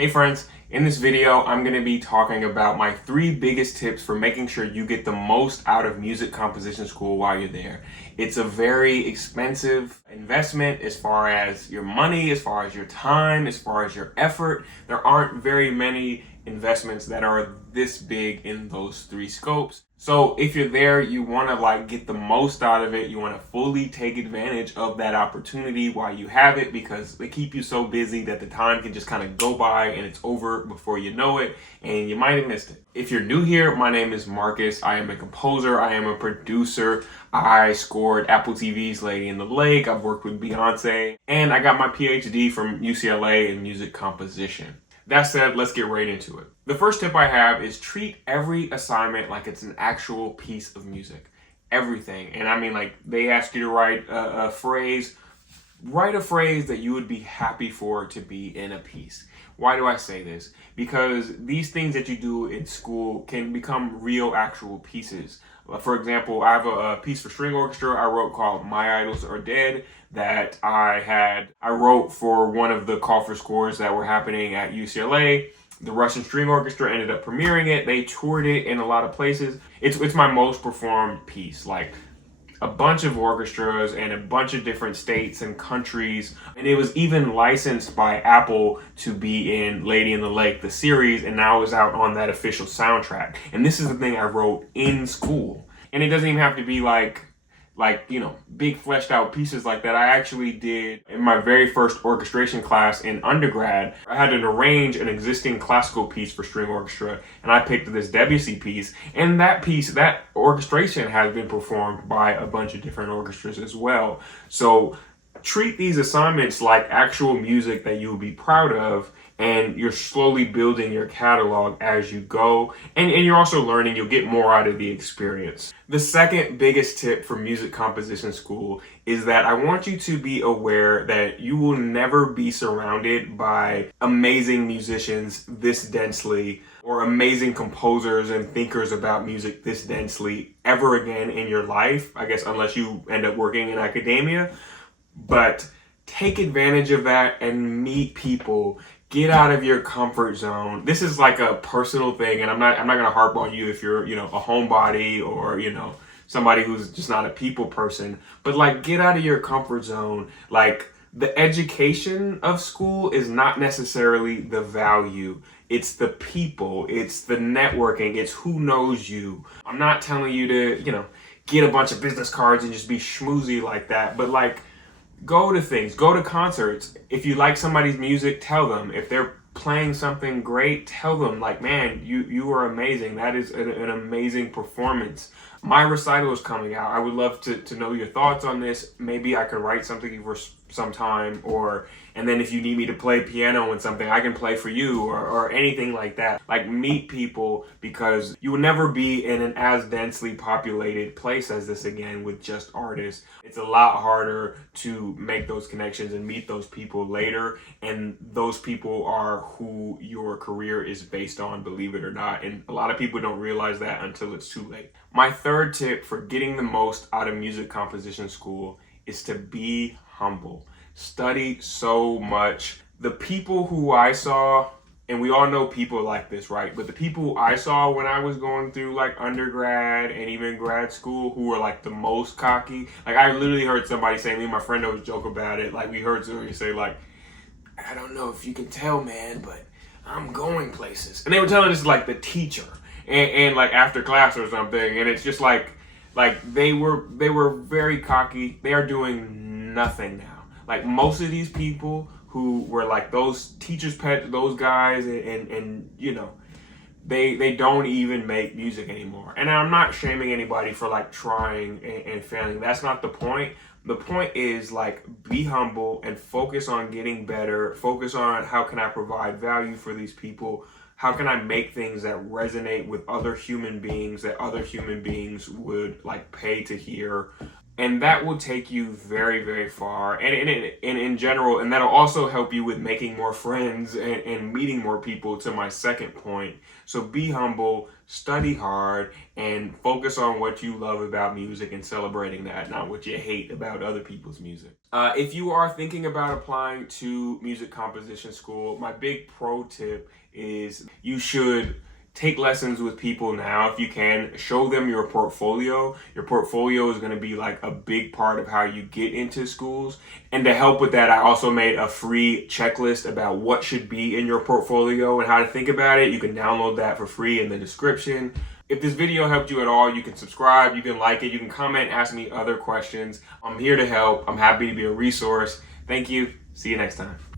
Hey friends, in this video, I'm going to be talking about my 3 biggest tips for making sure you get the most out of music composition school while you're there. It's a very expensive investment as far as your money, as far as your time, as far as your effort. There aren't very many investments that are this big in those 3 scopes. So if you're there, you want to get the most out of it. You want to fully take advantage of that opportunity while you have it, because they keep you so busy that the time can just kind of go by and it's over before you know it, and you might have missed it. If you're new here, my name is Marcus. I am a composer. I am a producer. I scored Apple TV's Lady in the Lake. I've worked with Beyonce, and I got my PhD from UCLA in music composition. That said, let's get right into it. The first tip I have is treat every assignment like it's an actual piece of music. Everything. And I mean, they ask you to write a phrase. Write a phrase that you would be happy for to be in a piece. Why do I say this? Because these things that you do in school can become real, actual pieces. For example, I have a piece for string orchestra I wrote called My Idols Are Dead that I wrote for one of the call for scores that were happening at UCLA. The Russian String Orchestra ended up premiering it. They toured it in a lot of places. It's my most performed piece. A bunch of orchestras and a bunch of different states and countries. And it was even licensed by Apple to be in Lady in the Lake, the series, and now is out on that official soundtrack. And this is the thing I wrote in school. And it doesn't even have to be big fleshed out pieces like that. I actually did in my very first orchestration class in undergrad. I had to arrange an existing classical piece for string orchestra, and I picked this Debussy piece. And that orchestration has been performed by a bunch of different orchestras as well. So treat these assignments like actual music that you'll be proud of, and you're slowly building your catalog as you go. And you're also learning. You'll get more out of the experience. The second biggest tip for music composition school is that I want you to be aware that you will never be surrounded by amazing musicians this densely, or amazing composers and thinkers about music this densely ever again in your life, I guess, unless you end up working in academia. But take advantage of that and meet people. Get out of your comfort zone. This is like a personal thing, and I'm not gonna harp on you if you're, a homebody or, somebody who's just not a people person. But get out of your comfort zone. The education of school is not necessarily the value. It's the people, it's the networking, it's who knows you. I'm not telling you to, get a bunch of business cards and just be schmoozy like that, but go to things, go to concerts. If you like somebody's music, tell them. If they're playing something great, tell them, man, you are amazing. That is an amazing performance. My recital is coming out. I would love to know your thoughts on this. Maybe I could write something for some time, and then if you need me to play piano and something, I can play for you, or anything like that. Meet people, because you will never be in an as densely populated place as this again with just artists. It's a lot harder to make those connections and meet those people later, and those people are who your career is based on, believe it or not. And a lot of people don't realize that until it's too late. My third tip for getting the most out of music composition school is to be humble. Study so much. The people who I saw, and we all know people like this, right? But the people I saw when I was going through undergrad and even grad school who were the most cocky, I literally heard somebody say, me and my friend always joke about it, we heard somebody say I don't know if you can tell, man, but I'm going places. And they were telling us the teacher and after class or something, and it's just they were very cocky. They are doing nothing now. Most of these people who were those teachers' pet, those guys, and they don't even make music anymore. And I'm not shaming anybody for trying and failing. That's not the point. The point is be humble and focus on getting better. Focus on how can I provide value for these people. How can I make things that resonate with other human beings that other human beings would pay to hear? And that will take you very, very far. And in general, and that'll also help you with making more friends and meeting more people, to my second point. So be humble, study hard, and focus on what you love about music and celebrating that, not what you hate about other people's music. If you are thinking about applying to music composition school, my big pro tip is you should take lessons with people now if you can. Show them your portfolio. Your portfolio is going to be like a big part of how you get into schools. And to help with that, I also made a free checklist about what should be in your portfolio and how to think about it. You can download that for free in the description. If this video helped you at all, you can subscribe, you can like it, you can comment, ask me other questions. I'm here to help. I'm happy to be a resource. Thank you. See you next time.